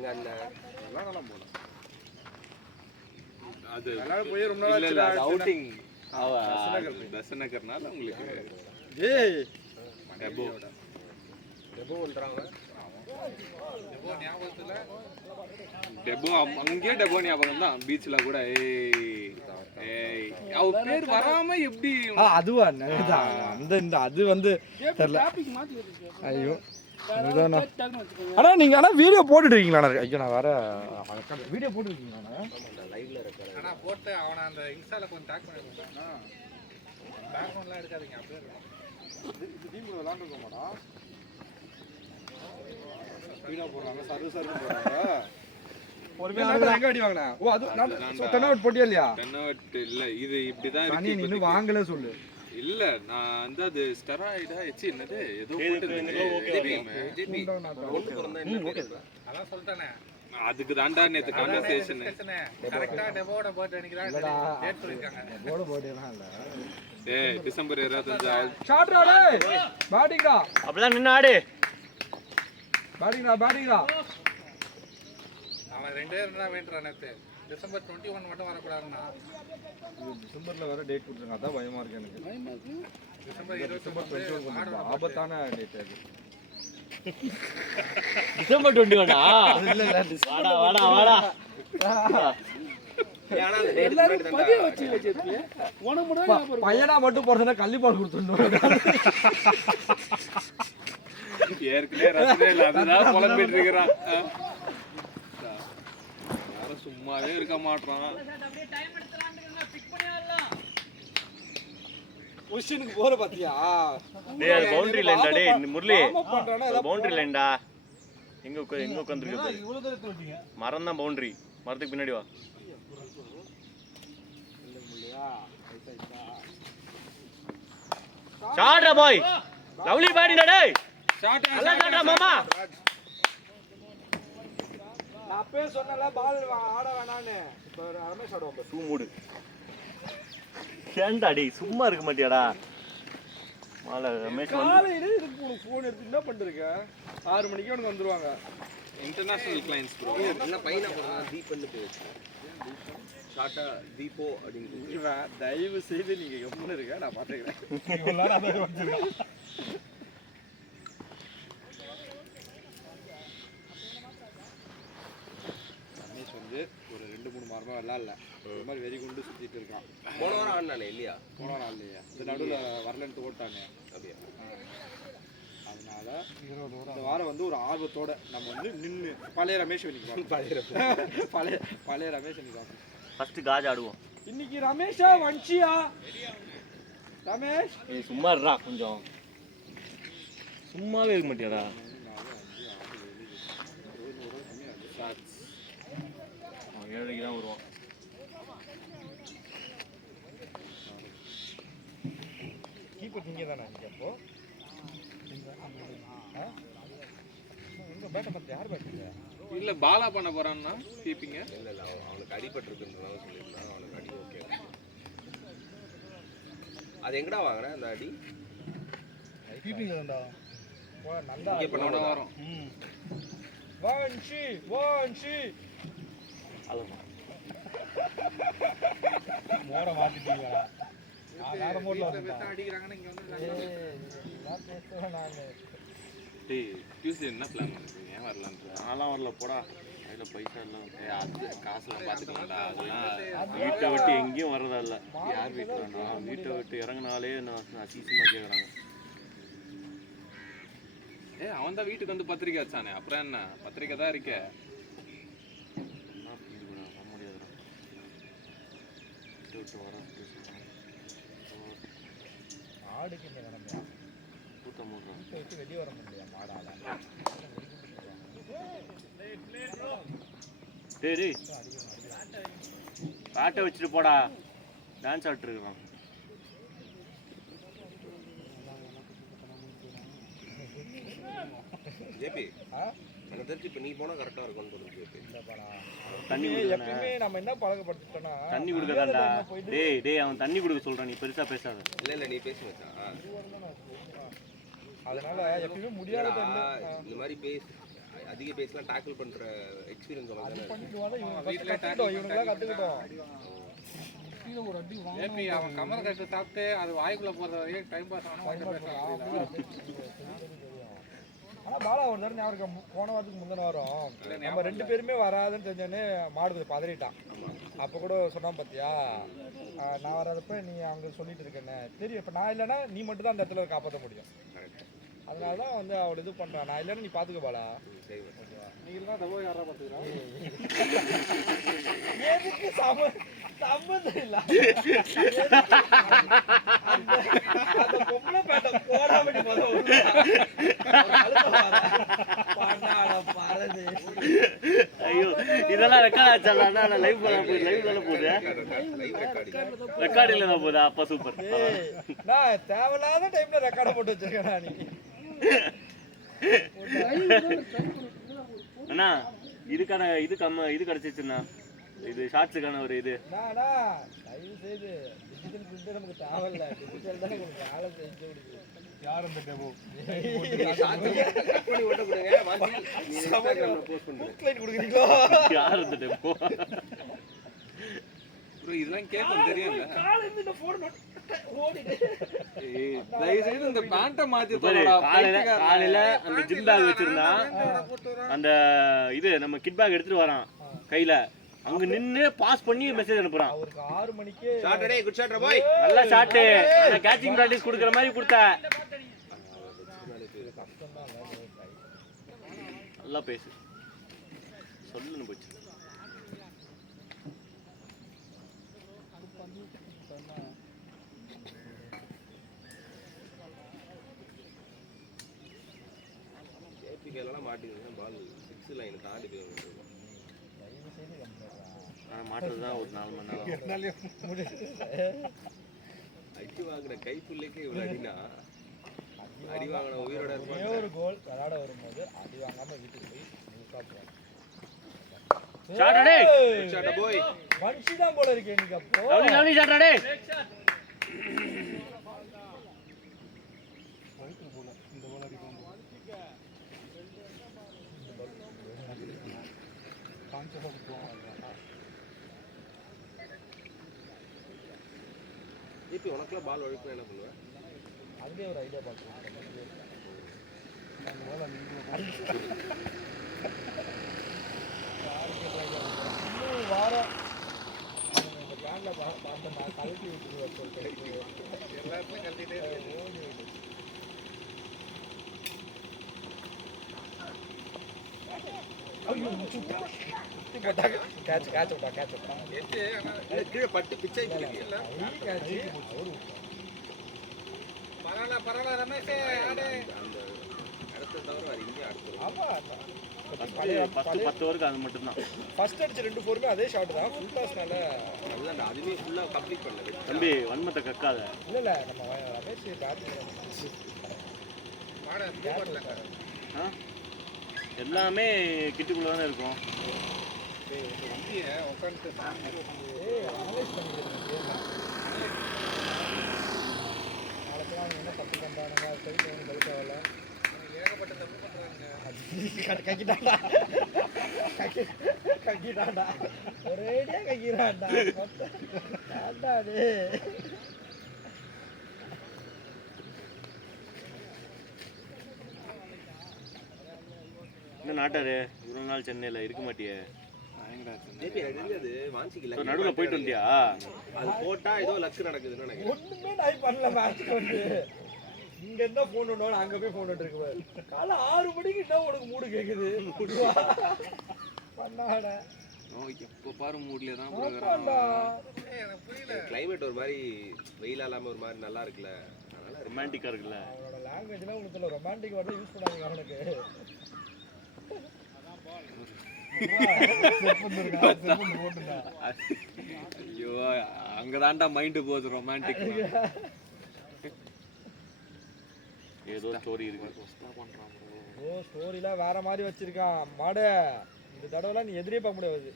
எங்க அண்ணன் எல்லாம் நல்லா போல அது எல்லாரும் போய் ரொம்ப நாள் இல்ல அது அவுட்டிங் தசநகர்னால உங்களுக்கு ஏய் டெபோ டெபோன்றாங்க டெபோ ஞாபகத்துல டெபோ அங்கேயே டெபோ ஞாபகம் தான் பீச்ல கூட ஏய் அவ பேர் வராம எப்படி அதுவா அந்த இந்த அது வந்து தெரியல ஐயோ ஆனா நீங்க ஆனா வீடியோ போட்டுட்டு இருக்கீங்களா ஐயோ நான் வேற வீடியோ போட்டு இருக்கீங்களா லைவ்ல இருக்கேன் ஆனா போட்டு அவனை அந்த இன்ஸ்டால கொஞ்சம் டாக் பண்ணி கொடுத்தானா பேக்ரவுண்ட்லாம் எடுக்காதீங்க அப்படியே இது டீம் விளையாண்டுருக்க மாட்டா வீடியோ போடுறாங்க சர்வ போடுறாங்க பொறுமையா எங்க அடி வாங்கினா ஓ அது டென் அவுட் போட்டியா இல்லையா டென் அவுட் இல்ல இது இப்படிதான் இருக்கு நீ இன்னும் வாங்கல சொல்லு இல்ல நான் வந்து அது ஸ்டெராய்டா எச்சி என்னது ஏதோ அதான் சொல்லிட்டேனே அதுக்கு தாண்டா நேத்து கான்வர்சேஷன் கரெக்ட்டா டெபோட பர்த்டே அன்னைக்கு டேட் சொல்லிருக்காங்க டெபோட பர்த்டேலாம் இல்ல டேய் டிசம்பர் 25 ஷாட் ரா டேய் பேட்டிங்டா அப்படியே நின்னு ஆடு பேட்டிங்டா அவன் ரெண்டே ரெண்டா வேண்டறான் நேத்து டிசம்பர் 21 மட்டும் வர கூடாதுன்னா டிசம்பர்ல வேற டேட் கொடுத்தாங்க அதான் பயமா இருக்கு எனக்கு டிசம்பர் 21 ஆபத்தான டேட் அது டிசம்பர் 21 இல்ல வாடா வாடா எல்லாரும் பதிய வச்சிருப்பீங்க உனக்கு மட்டும் பையனா மட்டும் போறதுனா கள்ளிப்பால் கொடுத்துடணும் ஏற்கனவே ரசனையில அதுதான் புலம்பிட்டு இருக்கிறான் யாரும் சும்மாவே இருக்க மாட்டான் பொசிஷனுக்கு போற பாத்தியா டேய் அது பவுண்டரி லைன்டா டேய் முரளி பவுண்டரி லைன்டா எங்க உட்கார்ந்திருக்கு இவ்வளவு தூரத்துல வந்தீங்க மரம் தான் பவுண்டரி மரத்துக்கு பின்னாடி வா ஷாட்ரா பாய் லவ்லி பேட்டிங் டேய் ஷாட் நல்லா ஷாட்ரா மாமா நான் அப்பவே சொன்னல பால் ஆட வேணான்னு இப்ப ரமேஷ் ஆடுவாங்க ஷூ மூடு ஏன்டா டேய் சும்மா இருக்க மாட்டியாடா மால ரமேஷ் காலையில இதுக்கு உனக்கு ஃபோன் எடுத்து என்ன பண்ணிருக்க 6 மணிக்கு உனக்கு வந்துருவாங்க இன்டர்நேஷனல் கிளையன்ட்ஸ் ப்ரோ என்ன பையனா போறா தீபன்னு பேர் ஷாட்டா தீபோ அப்படினு தயவு செய்து நீங்க கம்முன்னு இருங்க நான் பாத்துக்கிறேன் எல்லாரும் அத வச்சிருக்கேன் ரமேஷ் வந்து ஒரு 2-3 வாரமா விளையாடல ஒரு மாதிரி வெறி கொண்டு சுத்திட்டு இருக்கான் போன வாரம் ஆடுனானே இல்லையா போன நாள் இல்லையா இந்த நடுவுல வரலன்ட்டு ஓட்டானே அப்படியே அதனால இந்த வாரம் வந்து ஒரு ஆர்வத்தோட நம்ம வந்து நின்று பழைய ரமேஷ் பழைய ரமேஷ் இன்னைக்கு ஃபர்ஸ்ட் காஜ் ஆடுவோம் இன்னைக்கு ரமேஷா வன்சியா ரமேஷ் ஏய் சும்மா இருடா கொஞ்சம் சும்மாவே இருக்க மாட்டியாடா அவன் 7:30 தான் வருவான் கீப்பர் நீங்க தானே அப்போ உங்க பேட்டை பார்த்து யார் பேட்டிங்க இல்ல பாலா பண்ண போறான்னா கீப்பிங்க இல்ல அவனுக்கு அடிபட்டிருக்குன்றனால சொல்லிருந்தான் அவனுக்கு அடி ஓகே அது எங்கடா வாங்குற அந்த அடி கீப்பிங்ல தான்டா நல்லா இங்க பண்ண வரும் வான்சி அலமா மோட மாத்திட்டீங்களா வேற மோட்ல அடிக்கிறாங்கன்னு இங்க வந்து நான் பேசுறேன் நானு டேய் டியூஸ்டே என்ன பிளான் பண்ணிருக்கீங்க ஏன் வரலாம்ன்ற நான்லாம் வரல போடா கையில பைசா எல்லாம் அது காசுலாம் பாத்துக்கலாம்டா அதெல்லாம் வீட்டை விட்டு எங்கேயும் வர்றதா இல்ல யார் வீட்டுலண்ணா வீட்டை விட்டு இறங்கினாலே நான் அசிசமா கேக்குறாங்க அவன் தான் வீட்டுக்கு வந்து பத்திரிக்கை வச்சானே அப்புறம் என்ன பத்திரிக்கை தான் இருக்க என்ன பண்ண முடியாதுடா விட்டு வர ஆடுக்கு இந்த நிலைமையா கூட்டம் மூடுறான் விட்டு வெளியே வர முடியல மாடால டேய் காட்டை வச்சுட்டு போடா டான்ஸ் ஆடிட்டு இருக்கான் ஜேபி எனக்கு தெரிஞ்சு இப்போ நீ போனால் கரெக்டாக இருக்கும்னு தோணுது ஜேபி தண்ணி எப்பவுமே நம்ம என்ன பழக்கப்படுத்திட்டோம்னா தண்ணி குடுக்கதான்டா டேய் அவன் தண்ணி குடுக்க சொல்றான் நீ பெருசா பேசாத இல்லை நீ பேசி வச்சான் அதனால எப்பவுமே முடியாத இந்த மாதிரி பேசி அதிக பேஸ்லாம் டாக்கிள் பண்ற எக்ஸ்பீரியன்ஸ் உனக்கு தானே ஏபி அவன் கமர் கட்டு சாப்பிட்டு அது வாய்க்குள்ள போற வரையும் டைம் பாஸ் ஆனா ஆனா பாலா ஒரு தடவை ஞாபகம் போன வாரத்துக்கு முந்தின வாரம் நம்ம 2 பேருமே வராதுன்னு தெரிஞ்சோடனே மாடு பதறிட்டான். அப்போ கூட சொன்னான் பார்த்தியா, நான் வராதப்ப நீ அவங்க சொல்லிட்டு இருக்கேன்னு தெரியும். இப்போ நான் இல்லைன்னா நீ மட்டும் தான் அந்த இடத்துல காப்பாற்ற முடியும். அதனால தான் வந்து அவள் இது பண்ணுறான். நான் இல்லைன்னா நீ பார்த்துக்க பாலா. நீ இல்லைன்னா டபோ யாரா பார்த்துக்கிறா எதுக்கு சம்மந்தம் இல்லை அந்த பொம்பளை பேட்டை போடாமட்டி ஐயோ இதெல்லாம் ரெக்கார்ட் ஆச்சா? லைவ் தானே போகுது, ரெக்கார்ட் இல்லை தான் போகுதா? அப்பா சூப்பர். நான் தேவையில்லாத டைம்ல ரெக்கார்டை போட்டு வச்சிருக்கேன். நீ அண்ணா இதுக்கான இது கிடைச்சிச்சுண்ணா, இது ஷார்ட்ஸுக்கான ஒரு இது. தயவு செய்து டிஜிட்டல் பிரிண்ட் நமக்கு தேவையில்ல, டிஜிட்டல் தான் உங்களுக்கு வேலை செஞ்சு கொடுக்குது. யார் அந்த டெமோ கொடுக்குறீங்களோ? யார் அந்த டெமோ? இதெல்லாம் கேட்கும் தெரியும்ல. தயவு செய்து இந்த பேண்ட்டை மாத்தி காலையில அந்த ஜிம் பேக் வச்சிருந்தா அந்த இது நம்ம கிட் பேக் எடுத்துட்டு வரான் கையில, அங்க நின்னு பாஸ் பண்ணி மெசேஜ் அனுப்புறான். அவருக்கு 6 மணிக்கு ஷாட் டேய், குட் ஷாட் ரா பாய். நல்ல ஷாட். அந்த கேட்சிங் பிராக்டீஸ் கொடுக்குற மாதிரி கொடுத்த. நல்லா பேசு சொல்லுன்னு போச்சு. கேபிகேலாம் மாட்டிங்க பால் 6 லைன் தாண்டி போய் வந்துரும். மாட்டுறதுதான் ஒரு 4 மணி நேரம். அடி வாங்குற கைப்புள்ளைக்கே இவ்வளவு அடினா அடி வாங்கின உயிரோட இருப்பான். ஒரு கோல் விளையாட வரும்போது அடி வாங்காம வீட்டுக்கு போய் முழுக்கா போறான். ஷாட் டேய், ஷாட் பாய். மனுஷி தான் போல இருக்கு எனக்கு. அப்போ லவ்லி ஷாட் டேய். ஏபி உனக்குலாம் பால் ஒழுக்கணும் என்ன பண்ணுவ? அதுவே ஒரு ஐடியா பார்க்கலாம். வாரம் இந்த பேண்ட்ல பார்த்து நான் கழட்டி விட்டுருவேன் சொல்லிட்டு எல்லாருமே கழட்டிட்டே கேட்ச் விட்டா கீழே பட்டு பிச்சை இல்ல பரவாயில்ல ரமேஷ் ஆடு. அந்த இடத்த தவிர வேற எங்கேயும் அடுத்து. ஆமா ஃபர்ஸ்ட் 10 ஓவருக்கு அது மட்டும் தான். ஃபர்ஸ்ட் அடிச்ச 2 4மே அதே ஷாட் தான். ஃபுல் டாஸ்னால அதுதான் அதுவே ஃபுல்லா கம்ப்ளீட் பண்ணல. தம்பி வன்மத்தை கக்காத. இல்ல நம்ம ரமேஷ் பேட் எல்லாமே கிட்டுக்குள்ள தானே இருக்கும். வண்டியை உட்காந்து அனலைஸ் பண்ணிக்கிறேன். நாளைக்கு அவங்க என்ன தப்பு பண்ணுறானுங்க அது சரி ஒன்றும் கழுத்தாவல. ஏகப்பட்ட தப்பு பண்ணுறாங்க. கக்கிட்டாண்டா ஒரேடியாக கக்கிறான்டா. ஆண்டாடு என்ன நாட்டாரு இவ்வளோ நாள் சென்னையில் இருக்க மாட்டியே? நடுவில் போயிட்டு வந்தியா? அது போட்டா ஏதோ லக்கு நடக்குதுன்னு நினைக்கிறேன். ஒண்ணுமே நான் பண்ணல. மேட்ச்க்கு வந்து இங்க என்ன போன் பண்ணுவாங்க, அங்க போய் போன் இருக்கு. காலை 6 மணிக்கு என்ன உனக்கு மூடு கேக்குது? பண்ணாட எப்போ பாரு மூட்ல தான் கிளைமேட் ஒரு மாதிரி வெயில் இல்லாம ஒரு மாதிரி நல்லா இருக்குல்ல, அதனால ரொமான்டிக்கா இருக்குல்ல. அவனோட லாங்குவேஜ்லாம் உங்களுக்கு ரொமான்டிக் வார்த்தை யூஸ் பண்ணாதீங்க அவனுக்கு. ஐயோ அங்கதான்டா மைண்ட் போகுது ரொமான்டிக். ஏதோ ஸ்டோரி இருக்கு. ஓ ஸ்டோரிலாம் வேற மாதிரி வச்சிருக்கான் மாடு. இந்த தடவைலாம் நீ எதிரே பார்க்க முடியாது.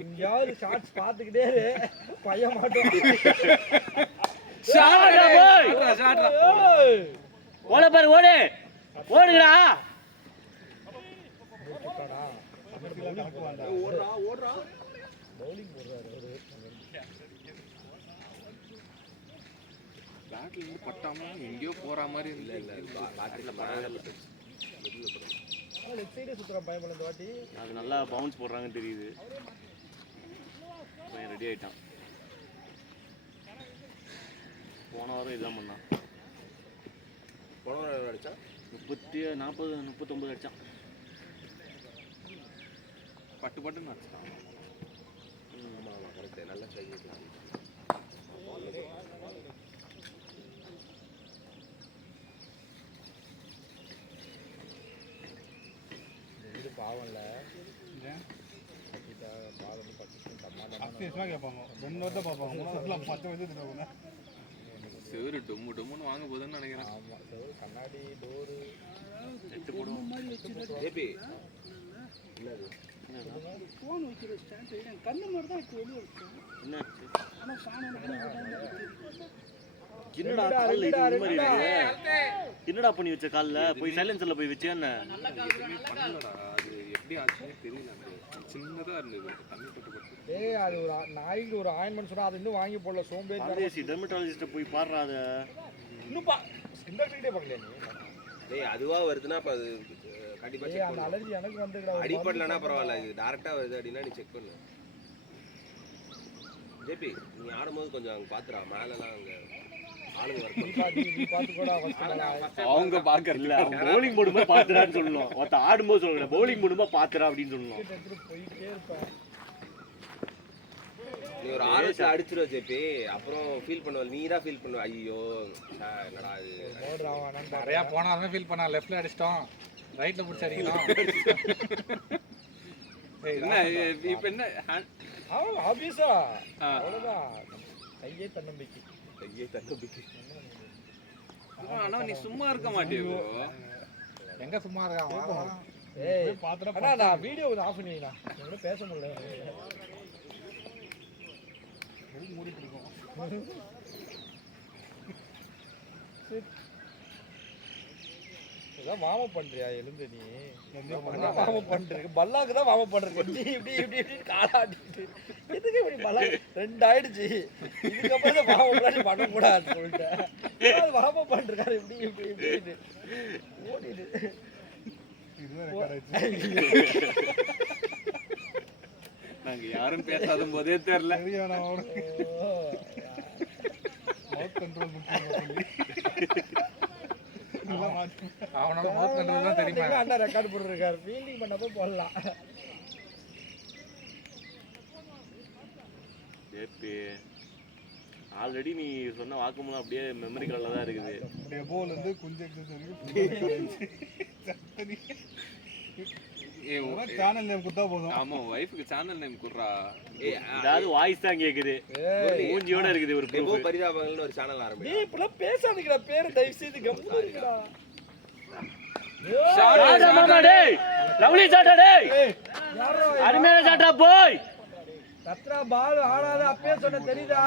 எங்கேயாவது ஷார்ட்ஸ் பார்த்துக்கிட்டே பையன் மாட்டோம். ஓட பாரு, ஓடு ஓடுங்கடா. ஓடுறா ஓடுறா. பவுலிங் போடுறாரு அவரு. பேட்ல இருந்து பட்டாம எங்கேயோ போற மாதிரி இல்ல இல்லை இல்ல பேட்டரியில பரவாயில்ல மிடில் போடுறோம். ஆனா லெஃப்ட் சைடே சுத்துறான் பயமல இந்த வாட்டி. அது நல்லா பவுன்ஸ் போடுறாங்கன்னு தெரியுது. பையன் ரெடி ஆயிட்டான். போன வாரம் இதான் பண்ணான். போன வாரம் அடிச்சா 40 39 அடிச்சான். பட்டு பட்டுன்னு அடிச்சிட்டான். ஆமா ஆமா கரெக்ட். நல்ல ஸ்ட்ரைக். இது பாவம்ல. ஏன் கட்டிட்டா பால் வந்து பட்டு தம்மா அப்டேட்ஸ்லாம் கேட்பாங்க 2 வருஷம் பார்ப்பாங்க 3 வருஷம் 10 வருஷம் திட்டுவாங்க. செவரு டொம்மு டொம்முன்னு வாங்க போதுன்னு நினைக்கிறேன். ஆமா சார் கண்ணாடி டோரு செட்டு போடுவோம். ஏபி என்னது ஃபோன் வைக்கிற ஸ்டாண்ட் என் கண்ணு மாதிரி தான் இப்போ வெளியே வச்சேன். என்ன ஆனால் சாணம் என்னடா கால்ல இது இந்த மாதிரி இருக்கு? என்னடா பண்ணி வச்ச கால்ல? போய் சைலன்சர்ல போய் வச்சே என்ன? எதுவுமே பண்ணலடா. அது எப்படி ஆச்சுன்னே தெரியல. எனக்கு சின்னதா இருந்தது தண்ணி பட்டு பட்டு. ஏய் அது ஒரு நாய்க்கு ஒரு ஆயின்மெண்ட் சொன்னா அது இன்னும் வாங்கி போடல சோம்பேறி. பரதேசி டெர்மட்டாலஜிஸ்ட போய் பாடுறா அத. இன்னும் இந்த கிட்டே பார்க்கல நீ. டேய் அதுவா வருதுன்னா அப்ப அது கண்டிப்பா ஏய் செக் அந்த பண்ணு. அலர்ஜி எனக்கு வந்துடா. அடிபடலனா பரவாயில்ல. இது டைரக்டா வருது அப்படினா நீ செக் பண்ணு. ஜேபி நீ ஆடும்போது கொஞ்சம் அங்க பாத்துறா. மேலலாம் அங்க ஆளுங்க வர்க் நீ பாத்து கூட அவஸ்தை. அவங்க பாக்கறது இல்ல பவுலிங் போடும்போது பாத்துறான்னு சொல்லணும். ஒருத்த ஆடும்போது சொல்லணும். பவுலிங் போடும்போது பாத்துறா அப்படின்னு சொல்லணும். எடுத்து போயிட்டே இருப்பேன். நீ ஒரு ஆர்வத்துல அடிச்சிருவ ஜேபி. அப்புறம் ஃபீல் பண்ணுவ. நீ தான் ஃபீல் பண்ணுவ. ஐயோ என்னடா இது. ஓடுறான் நிறையா போனாலுமே ஃபீல் பண்ணா. லெஃப்ட்ல அடிச்சிட்டோம், ரைட்ல பிடிச்சி அடிக்கலாம். என்ன இப்ப என்ன அவன் ஆபீஸா அவ்வளவுதான். கையே தன்னம்பிக்கை. ஐயே தன்னம்பிக்கை. ஆனா நீ சும்மா இருக்க மாட்டியோ. எங்க சும்மா இருக்கான்? ஏய் பாத்துட்டு அண்ணா நான் வீடியோ கொஞ்சம் ஆஃப் பண்ணிங்கண்ணா. என்னால பேச முடியல. மூடி பிடிக்கும். இதான் வார்ம் பண்றியா எழுந்து நீ? வார்ம் பண்றீங்க பல்லாக்கு தான் வார்ம் பண்றீங்க. இப்படி இப்படி இப்படி இப்படி காலாட்டிட்டு எதுக்கு இப்படி பல்லா 2 ஆயிடுச்சு. இதுக்கப்புறம் தான் வார்ம் பண்ணக்கூடாதுன்னு சொல்லிட்டேன். அது வார்ம் பண்றாரு இப்படி இப்படி இப்படி ஓடிடு. நாங்க யாரும் பேசாத போதே தெரியல. மவுத் கண்ட்ரோல் அவனோட மவுத் கண்ட்ரோல் தான் தெரியுமா? அண்ணா ரெக்கார்ட் போட்டுருக்காரு. ஃபீல்டிங் பண்ணப்போ போடலாம். ஏப்பி ஆல்ரெடி நீ சொன்ன வாக்குமூலம் அப்படியே மெமரி கார்டில் தான் இருக்குது. டெபோல இருந்து குஞ்செக்ஸஸ் வரைக்கும் சேனல் நேம் கொடுத்தா போதும். ஆமா வைஃப்க்கு சேனல் நேம் குடுறா. ஏதாவது வாய்ஸ் தான் கேக்குது. மூஞ்சியோட இருக்குது ஒரு டெபோ ப்ரூஃப். பரிதாபங்கள்னு ஒரு சேனல் ஆரம்பிச்சு. டேய் இப்பலாம் பேசாதீங்கடா. பேரை தயவு செய்து கம்முனு இருங்கடா. ஷாட்டா மாமா டேய். லவ்லி ஷாட்டா டேய். யாரோ அருமையான ஷாட்டா போய். கத்ரா பால் ஆடாத அப்பவே சொன்ன தெரியுதா?